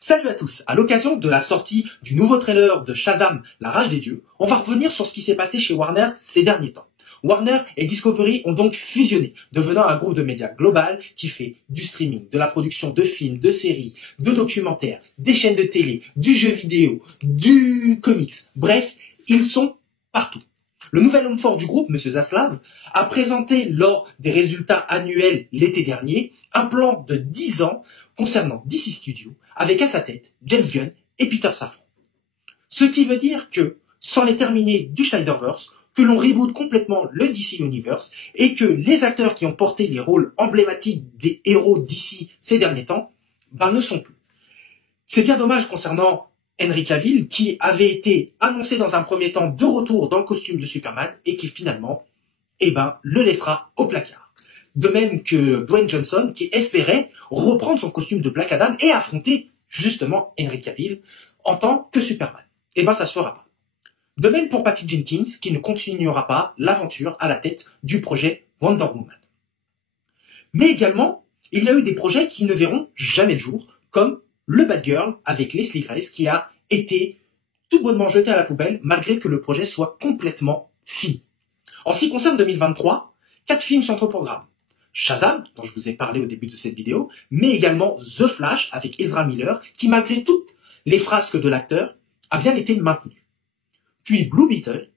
Salut à tous. À l'occasion de la sortie du nouveau trailer de Shazam, la rage des dieux, on va revenir sur ce qui s'est passé chez Warner ces derniers temps. Warner et Discovery ont donc fusionné, devenant un groupe de médias global qui fait du streaming, de la production de films, de séries, de documentaires, des chaînes de télé, du jeu vidéo, du comics. Bref, ils sont partout. Le nouvel homme fort du groupe, M. Zaslav, a présenté lors des résultats annuels l'été dernier un plan de 10 ans concernant DC Studios, avec à sa tête James Gunn et Peter Safran. Ce qui veut dire que, sans les terminer du Snyderverse, que l'on reboot complètement le DC Universe et que les acteurs qui ont porté les rôles emblématiques des héros DC ces derniers temps, ne sont plus. C'est bien dommage concernant Henry Cavill, qui avait été annoncé dans un premier temps de retour dans le costume de Superman et qui finalement, le laissera au placard. De même que Dwayne Johnson, qui espérait reprendre son costume de Black Adam et affronter justement Henry Cavill en tant que Superman. Ça se fera pas. De même pour Patty Jenkins, qui ne continuera pas l'aventure à la tête du projet Wonder Woman. Mais également, il y a eu des projets qui ne verront jamais le jour, comme le Batgirl avec Leslie Grace, qui a été tout bonnement jeté à la poubelle, malgré que le projet soit complètement fini. En ce qui concerne 2023, 4 films sont au programme. Shazam, dont je vous ai parlé au début de cette vidéo, mais également The Flash avec Ezra Miller, qui malgré toutes les frasques de l'acteur, a bien été maintenu. Puis Blue Beetle,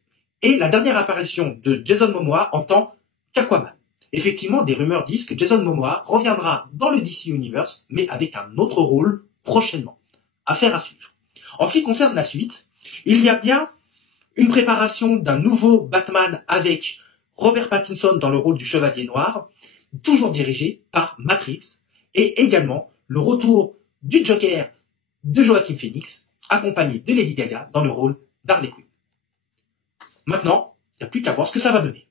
et la dernière apparition de Jason Momoa en tant qu'Aquaman. Effectivement, des rumeurs disent que Jason Momoa reviendra dans le DC Universe, mais avec un autre rôle prochainement. Affaire à suivre. En ce qui concerne la suite, il y a bien une préparation d'un nouveau Batman avec Robert Pattinson dans le rôle du Chevalier Noir, toujours dirigé par Matt Reeves, et également le retour du Joker de Joaquin Phoenix, accompagné de Lady Gaga dans le rôle d'Harley Quinn. Maintenant, il n'y a plus qu'à voir ce que ça va donner.